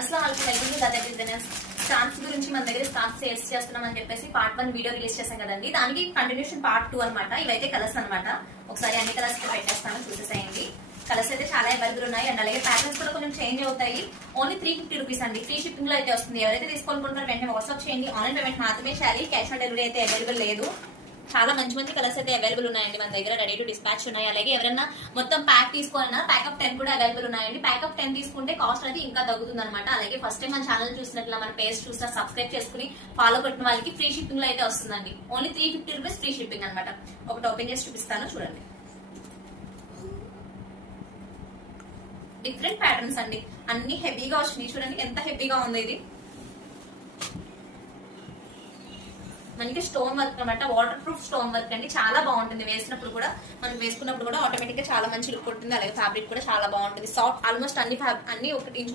అసలు వాళ్ళకి welcome to Gadar designers. Starts గురించి మన దగ్గర స్టార్ట్స్ సేల్స్ చేస్తున్నాం అని చెప్పేసి పార్ట్ 1 వీడియో రిలీజ్ చేశాం కదండి. దానికి కంటిన్యూషన్ పార్ట్ 2 అనమాట. ఇవైతే కలర్స్ అనమాట. ఒకసారి అన్ని కలర్స్ పెట్టేస్తాను, చూసేసేయండి. కలర్స్ అయితే చాలా అవైలబుల్ ఉన్నాయి అండ్ అలాగే ప్యాటర్న్స్ కూడా కొంచెం చేంజ్ అవుతాయి. ఓన్లీ 350 రూపీస్ అండి. ఫ్రీ షిప్పింగ్ లో అయితే వస్తుంది. ఎవరైతే తీసుకోవాలనుకుంటారో వెంటనే వాట్సాప్ చేయండి. ఆన్లైన్ పేమెంట్ మాత్రమే చేయాలి. క్యాష్ ఆన్ డెలివరీ అయితే అవైలబుల్ లేదు. చాలా మంచి మంచి కలర్స్ అయితే అవైలబుల్ ఉన్నాయండి మన దగ్గర. రెడీ టు డిస్పాచ్ ఉన్నాయి. అలాగే ఎవరైనా మొత్తం ప్యాక్ తీసుకోవాలన్నా ప్యాకప్ 10 కూడా అవైలబుల్ ఉన్నాయండి. ప్యాకప్ 10 తీసుకుంటే కాస్ట్ అనేది ఇంకా తగ్గుతుంది అనమాట. అలాగే ఫస్ట్ టైం మన ఛానల్ చూసినట్ల మన పేజ్ చూసినా సబ్స్క్రైబ్ చేసుకుని ఫాలో కొట్టిన వాళ్ళకి ఫ్రీ షిప్పింగ్ లో అయితే వస్తుందండి. ఓన్లీ 350 రూపీస్ ఫ్రీ షిప్పింగ్ అనమాట. ఒకటి ఓపెన్ చేసి చూపిస్తాను, చూడండి. డిఫరెంట్ ప్యాటర్న్స్ అండి, అన్ని హెవీగా వచ్చినాయి. చూడండి ఎంత హెవీగా ఉంది ఇది. మనకి స్టోన్ వర్క్ అనమాట, వాటర్ ప్రూఫ్ స్టోన్ వర్క్ అండి. చాలా బాగుంటుంది వేసినప్పుడు కూడా, మనం వేసుకున్నప్పుడు కూడా ఆటోమేటిక్ గా చాలా మంచి లుక్ ఉంటుంది. అలాగే ఫ్యాబ్రిక్ కూడా చాలా బాగుంటుంది. సాఫ్ట్ ఆల్మోస్ట్ అన్ని ఒకటి ఇంచు